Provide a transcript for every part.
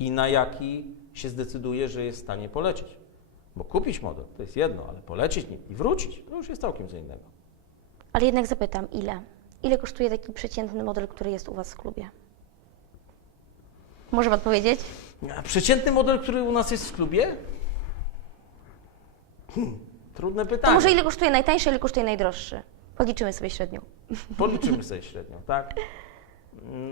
i na jaki się zdecyduje, że jest w stanie polecieć. Bo kupić model to jest jedno, ale polecieć nim i wrócić to już jest całkiem co innego. Ale jednak zapytam, ile? Ile kosztuje taki przeciętny model, który jest u Was w klubie? Może Pan powiedzieć? A Przeciętny model, który u nas jest w klubie? Hmm, trudne To pytanie. może ile kosztuje najtańszy, ile kosztuje najdroższy? Podliczymy sobie średnią. Policzymy sobie średnio, tak?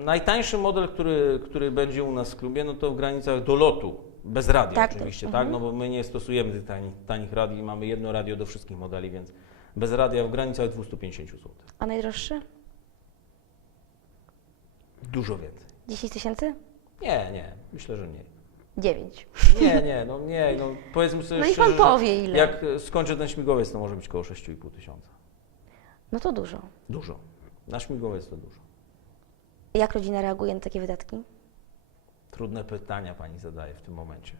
Najtańszy model, który, który będzie u nas w klubie, no to w granicach dolotu, bez radia Tak, oczywiście, mhm. tak? No bo my nie stosujemy tych tanich, tanich radii, mamy jedno radio do wszystkich modeli, więc bez radia w granicach 250 zł. A najdroższy? Dużo więcej. 10 tysięcy? Nie, nie, myślę, że nie. 9. Nie, nie, no nie, no powiedzmy sobie No szczerze, pan powie, ile. Jak skończę ten śmigłowiec, to może być około 6,5 tysiąca. No to dużo. Dużo. Na śmigłowiec to dużo. Jak rodzina reaguje na takie wydatki? Trudne pytania pani zadaje w tym momencie.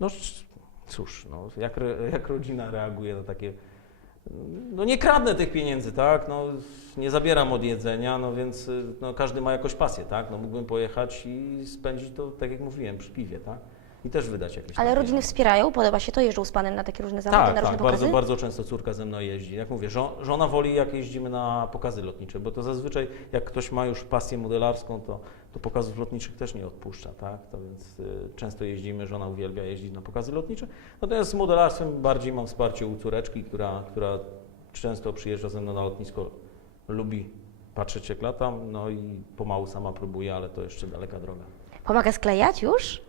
No cóż, no, jak, jak rodzina reaguje na takie. No nie kradnę tych pieniędzy, tak? No, nie zabieram od jedzenia, no więc no, każdy ma jakąś pasję, tak? No mógłbym pojechać i spędzić to, tak jak mówiłem, przy piwie, tak? I też wydać jakieś Ale rodziny wspierają? Podoba się to? Jeżdżą z Panem na takie różne zawody, Tak, na różne tak, pokazy? bardzo, bardzo często córka ze mną jeździ. Jak mówię, żo- żona woli, jak jeździmy na pokazy lotnicze, bo to zazwyczaj, jak ktoś ma już pasję modelarską, to, to pokazów lotniczych też nie odpuszcza, tak? To więc y, często jeździmy, żona uwielbia jeździć na pokazy lotnicze. Natomiast z modelarstwem bardziej mam wsparcie u córeczki, która, która często przyjeżdża ze mną na lotnisko, lubi patrzeć jak latam, no i pomału sama próbuje, ale to jeszcze daleka droga. Pomaga sklejać już?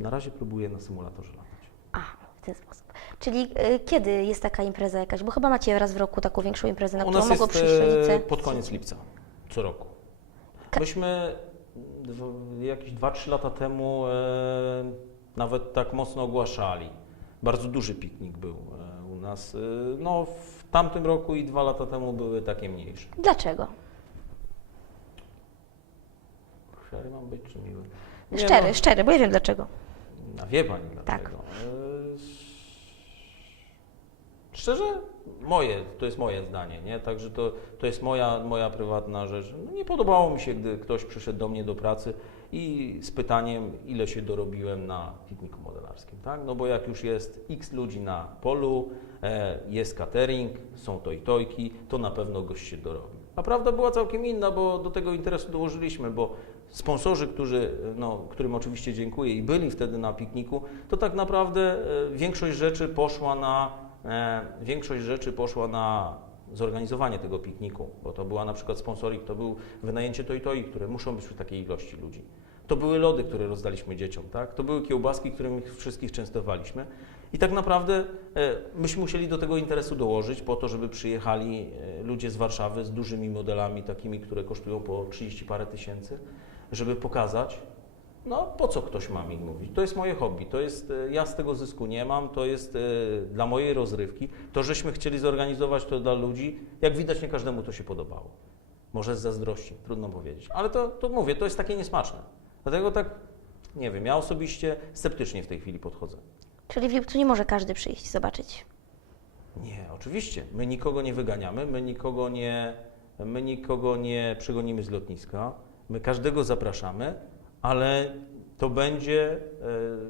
Na razie próbuję na symulatorze latać. A, w ten sposób. Czyli y, kiedy jest taka impreza jakaś? Bo chyba macie raz w roku taką większą imprezę, na U którą nas mogą jest przyjść e, rodzice. pod koniec lipca, co roku. Ka- Myśmy dw- jakieś 2-3 lata temu e, nawet tak mocno ogłaszali. Bardzo duży piknik był e, u nas. E, no, w tamtym roku i dwa lata temu były takie mniejsze. Dlaczego? Szczery mam być czy miły? Nie, Szczery, no, szczery, bo ja wiem dlaczego. A wie Pani dlaczego? Tak. E, Szczerze, moje, to jest moje zdanie, nie? Także to, to jest moja, moja prywatna rzecz. No, nie podobało mi się, gdy ktoś przyszedł do mnie do pracy i z pytaniem, ile się dorobiłem na pikniku modelarskim, tak? No bo jak już jest x ludzi na polu, e, jest catering, są tojtojki, to na pewno gość się dorobi. A prawda była całkiem inna, bo do tego interesu dołożyliśmy, bo sponsorzy, którzy, no, którym oczywiście dziękuję i byli wtedy na pikniku, to tak naprawdę e, większość rzeczy poszła na e, większość rzeczy poszła na zorganizowanie tego pikniku, bo to była na przykład sponsoring, to był wynajęcie to i to i, które muszą być przy takiej ilości ludzi. To były lody, które rozdaliśmy dzieciom, tak? To były kiełbaski, którymi ich wszystkich częstowaliśmy. I tak naprawdę e, myśmy musieli do tego interesu dołożyć po to, żeby przyjechali ludzie z Warszawy z dużymi modelami, takimi, które kosztują po 30 parę tysięcy, żeby pokazać, no po co ktoś ma mi mówić? To jest moje hobby, to jest, e, ja z tego zysku nie mam, to jest e, dla mojej rozrywki. To, żeśmy chcieli zorganizować to dla ludzi, jak widać nie każdemu to się podobało. Może z zazdrości, trudno powiedzieć. Ale to, to mówię, to jest takie niesmaczne. Dlatego tak, nie wiem, ja osobiście sceptycznie w tej chwili podchodzę. Czyli w lipcu nie może każdy przyjść i zobaczyć. Nie, oczywiście. My nikogo nie wyganiamy, my nikogo nie, my nikogo nie przegonimy z lotniska. My każdego zapraszamy, ale to będzie,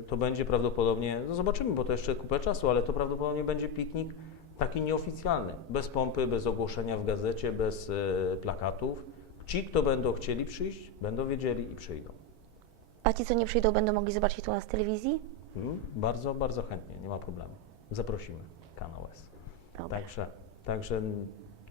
e, to będzie prawdopodobnie, no zobaczymy, bo to jeszcze kupę czasu, ale to prawdopodobnie będzie piknik taki nieoficjalny, bez pompy, bez ogłoszenia w gazecie, bez e, plakatów. Ci, kto będą chcieli przyjść, będą wiedzieli i przyjdą. A ci, co nie przyjdą, będą mogli zobaczyć to nas w telewizji? Mm, Bardzo, bardzo chętnie, nie ma problemu. Zaprosimy kanał S. Dobra. Także, także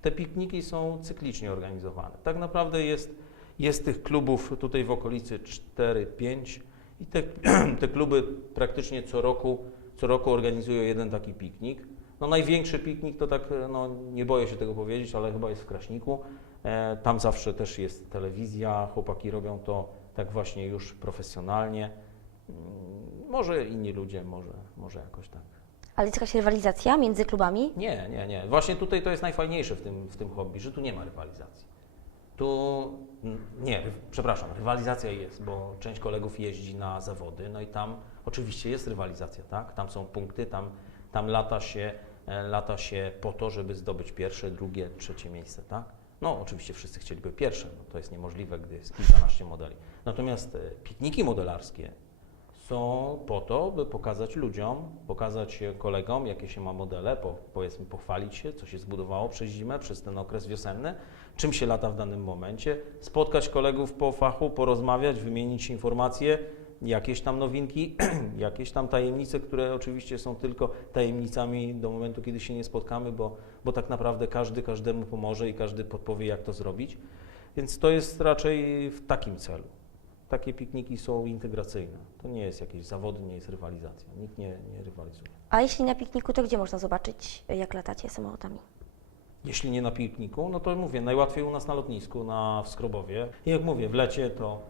te pikniki są cyklicznie organizowane. Tak naprawdę jest, jest tych klubów tutaj w okolicy 4-5 i te, te kluby praktycznie co roku, co roku organizują jeden taki piknik. No największy piknik to tak, no nie boję się tego powiedzieć, ale chyba jest w Kraśniku. E, tam zawsze też jest telewizja, chłopaki robią to tak właśnie już profesjonalnie. Mm, Może inni ludzie, może, może jakoś tak. Ale jest jakaś rywalizacja między klubami? Nie, nie, nie. Właśnie tutaj to jest najfajniejsze w tym, w tym hobby, że tu nie ma rywalizacji. Tu nie, przepraszam, rywalizacja jest, bo część kolegów jeździ na zawody, no i tam oczywiście jest rywalizacja, tak? Tam są punkty, tam, tam lata, się, e, lata się po to, żeby zdobyć pierwsze, drugie, trzecie miejsce, tak? No oczywiście wszyscy chcieliby pierwsze, no to jest niemożliwe, gdy jest kilkanaście modeli. Natomiast e, pikniki modelarskie są po to, by pokazać ludziom, pokazać kolegom, jakie się ma modele, po, powiedzmy pochwalić się, co się zbudowało przez zimę, przez ten okres wiosenny, czym się lata w danym momencie, spotkać kolegów po fachu, porozmawiać, wymienić informacje, jakieś tam nowinki, jakieś tam tajemnice, które oczywiście są tylko tajemnicami do momentu, kiedy się nie spotkamy, bo, bo tak naprawdę każdy każdemu pomoże i każdy podpowie, jak to zrobić. Więc to jest raczej w takim celu. Takie pikniki są integracyjne. To nie jest jakieś zawody, nie jest rywalizacja. Nikt nie, nie rywalizuje. A jeśli na pikniku, to gdzie można zobaczyć, jak latacie samolotami? Jeśli nie na pikniku, no to mówię, najłatwiej u nas na lotnisku, na w Skrobowie. I jak mówię, w lecie to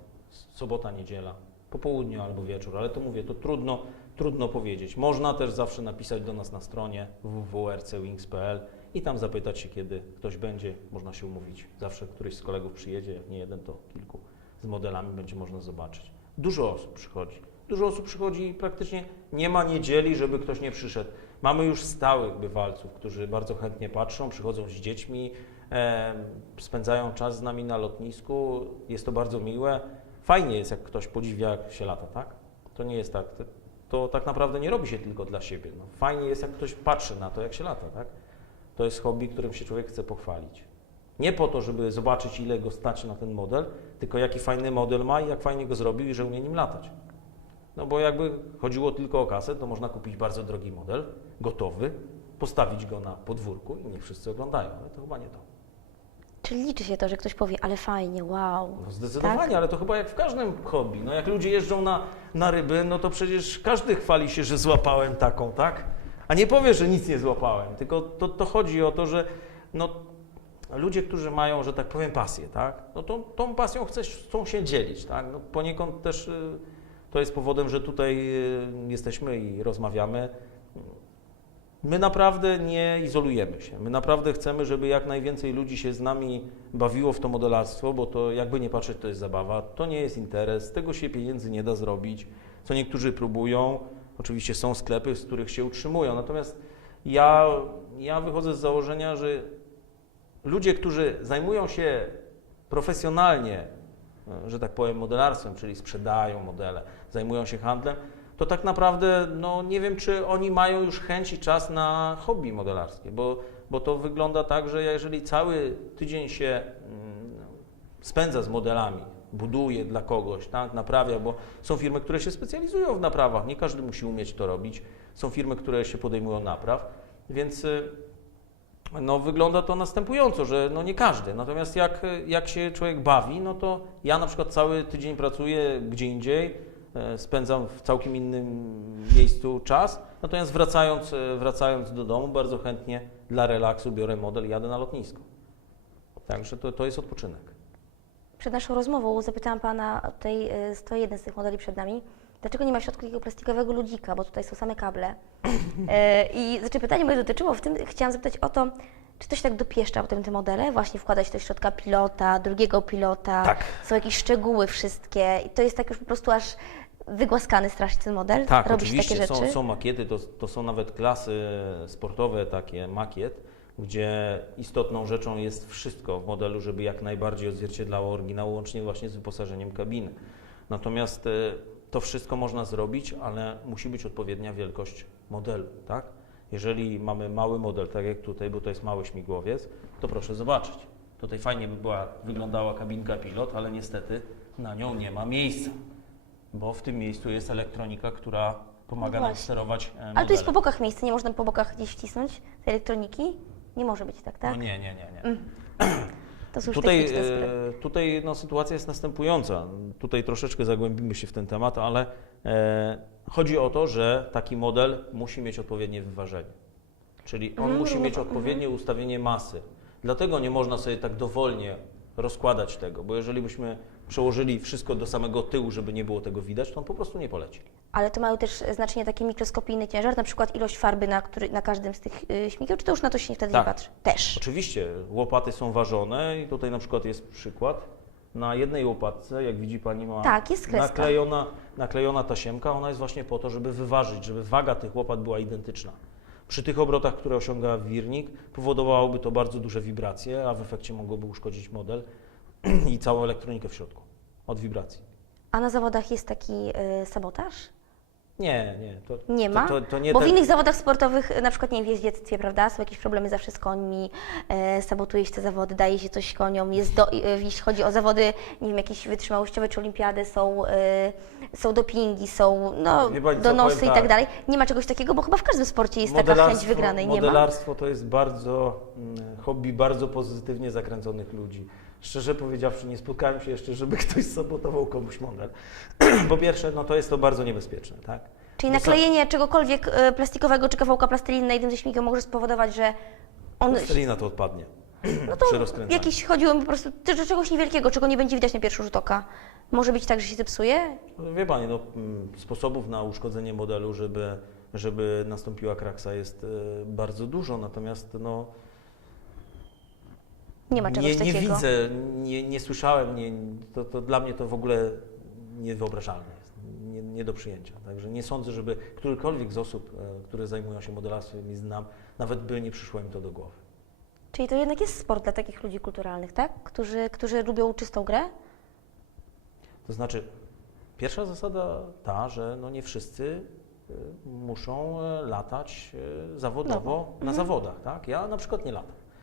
sobota, niedziela, po południu albo wieczór, ale to mówię, to trudno, trudno powiedzieć. Można też zawsze napisać do nas na stronie www.rcwings.pl i tam zapytać się, kiedy ktoś będzie, można się umówić. Zawsze któryś z kolegów przyjedzie, jak nie jeden, to kilku z modelami będzie można zobaczyć. Dużo osób przychodzi. Dużo osób przychodzi i praktycznie nie ma niedzieli, żeby ktoś nie przyszedł. Mamy już stałych bywalców, którzy bardzo chętnie patrzą, przychodzą z dziećmi, e, spędzają czas z nami na lotnisku. Jest to bardzo miłe. Fajnie jest, jak ktoś podziwia, jak się lata, tak? To nie jest tak. To, tak naprawdę nie robi się tylko dla siebie. No, fajnie jest, jak ktoś patrzy na to, jak się lata, tak? To jest hobby, którym się człowiek chce pochwalić. Nie po to, żeby zobaczyć, ile go stać na ten model, tylko jaki fajny model ma i jak fajnie go zrobił i że umie nim latać. No bo jakby chodziło tylko o kasę, to można kupić bardzo drogi model, gotowy, postawić go na podwórku i niech wszyscy oglądają, ale to chyba nie to. Czyli liczy się to, że ktoś powie, ale fajnie, wow. No zdecydowanie, Tak? ale to chyba jak w każdym hobby. No jak ludzie jeżdżą na, na ryby, no to przecież każdy chwali się, że złapałem taką, tak? A nie powie, że nic nie złapałem, tylko to, to chodzi o to, że no, ludzie, którzy mają, że tak powiem, pasję, tak? No to tą pasją chcesz, chcą się dzielić, tak? No poniekąd też y, to jest powodem, że tutaj y, jesteśmy i rozmawiamy. My naprawdę nie izolujemy się. My naprawdę chcemy, żeby jak najwięcej ludzi się z nami bawiło w to modelarstwo, bo to jakby nie patrzeć, to jest zabawa, to nie jest interes, z tego się pieniędzy nie da zrobić, co niektórzy próbują. Oczywiście są sklepy, z których się utrzymują. Natomiast ja, ja wychodzę z założenia, że ludzie, którzy zajmują się profesjonalnie, e, że tak powiem, modelarstwem, czyli sprzedają modele, zajmują się handlem, to tak naprawdę no, nie wiem, czy oni mają już chęć i czas na hobby modelarskie, bo, bo to wygląda tak, że jeżeli cały tydzień się mm, spędza z modelami, buduje dla kogoś, tak, naprawia, bo są firmy, które się specjalizują w naprawach, nie każdy musi umieć to robić, są firmy, które się podejmują napraw, więc y, no, wygląda to następująco, że no, nie każdy. Natomiast jak, jak się człowiek bawi, no to ja na przykład cały tydzień pracuję gdzie indziej, e, spędzam w całkiem innym miejscu czas, natomiast wracając, e, wracając do domu bardzo chętnie dla relaksu biorę model i jadę na lotnisko. Także to, to jest odpoczynek. Przed naszą rozmową zapytałam Pana, tutaj y, stoi jeden z tych modeli przed nami, dlaczego nie ma w środku takiego plastikowego ludzika, bo tutaj są same kable. E, I znaczy pytanie moje dotyczyło, w tym chciałam zapytać o to, czy to się tak dopieszcza potem te modele, właśnie wkładać do środka pilota, drugiego pilota, Tak. są jakieś szczegóły wszystkie i to jest tak już po prostu aż wygłaskany strasznie ten model? Tak, Robi się oczywiście takie rzeczy? są, są makiety, to, to są nawet klasy sportowe, takie makiet, gdzie istotną rzeczą jest wszystko w modelu, żeby jak najbardziej odzwierciedlało oryginał, łącznie właśnie z wyposażeniem kabiny. Natomiast e, to wszystko można zrobić, ale musi być odpowiednia wielkość modelu, tak? Jeżeli mamy mały model, tak jak tutaj, bo to jest mały śmigłowiec, to proszę zobaczyć. Tutaj fajnie by była, wyglądała kabinka pilot, ale niestety na nią nie ma miejsca bo w tym miejscu jest elektronika, która pomaga nam właśnie. sterować e, Ale tu jest po modelem. bokach miejsce, nie można po bokach gdzieś wcisnąć tej elektroniki? Nie może być tak, tak? No nie, nie, nie. nie. To są Tutaj, e, tutaj no, sytuacja jest następująca. Tutaj troszeczkę zagłębimy się w ten temat, ale e, chodzi o to, że taki model musi mieć odpowiednie wyważenie. Czyli on Mhm, musi mieć mhm. odpowiednie ustawienie masy. Dlatego nie można sobie tak dowolnie rozkładać tego, bo jeżeli byśmy przełożyli wszystko do samego tyłu, żeby nie było tego widać, to on po prostu nie poleci. Ale to mają też znacznie taki mikroskopijny ciężar, na przykład ilość farby na, który, na każdym z tych y, śmigieł, czy to już na to się wtedy Tak. nie patrzy? Też. Oczywiście, łopaty są ważone i tutaj na przykład jest przykład. Na jednej łopatce, jak widzi Pani, ma Tak, jest kreska. naklejona, naklejona tasiemka. Ona jest właśnie po to, żeby wyważyć, żeby waga tych łopat była identyczna. Przy tych obrotach, które osiąga wirnik, powodowałoby to bardzo duże wibracje, a w efekcie mogłoby uszkodzić model i całą elektronikę w środku od wibracji. A na zawodach jest taki y, sabotaż? Nie, nie. To, Nie ma? To, to, nie Bo tak- w innych zawodach sportowych, e, na przykład nie wiem, w jeździectwie, prawda, są jakieś problemy zawsze z końmi, e, sabotuje się te zawody, daje się coś koniom, jest do, e, jeśli chodzi o zawody, nie wiem, jakieś wytrzymałościowe czy olimpiady, są, e, są dopingi, są no, Wie pani co, donosy powiem i tak tak. dalej. Nie ma czegoś takiego, bo chyba w każdym sporcie jest taka chęć wygranej, nie ma? modelarstwo to jest bardzo mm, hobby bardzo pozytywnie zakręconych ludzi. Szczerze powiedziawszy, nie spotkałem się jeszcze, żeby ktoś sabotował komuś model. Po pierwsze, no to jest to bardzo niebezpieczne, tak? Czyli sa- naklejenie czegokolwiek e, plastikowego czy kawałka plasteliny na jednym ze śmigieł może spowodować, że on Plastelina to odpadnie No to jakiś chodziło mi po prostu do czegoś niewielkiego, czego nie będzie widać na pierwszy rzut oka. Może być tak, że się zepsuje? No, Wie Pani, no, mm, sposobów na uszkodzenie modelu, żeby, żeby nastąpiła kraksa jest e, bardzo dużo, natomiast no, Nie ma czegoś nie, nie takiego. widzę, nie, nie słyszałem, nie, to, to dla mnie to w ogóle niewyobrażalne jest, nie, nie do przyjęcia. Także nie sądzę, żeby którykolwiek z osób, e, które zajmują się modelarstwem i znam, nawet by nie przyszło im to do głowy. Czyli to jednak jest sport dla takich ludzi kulturalnych, tak? Którzy, którzy lubią czystą grę? To znaczy, pierwsza zasada ta, że no nie wszyscy e, muszą e, latać zawodowo No. na Mhm. zawodach, tak? Ja na przykład nie latam.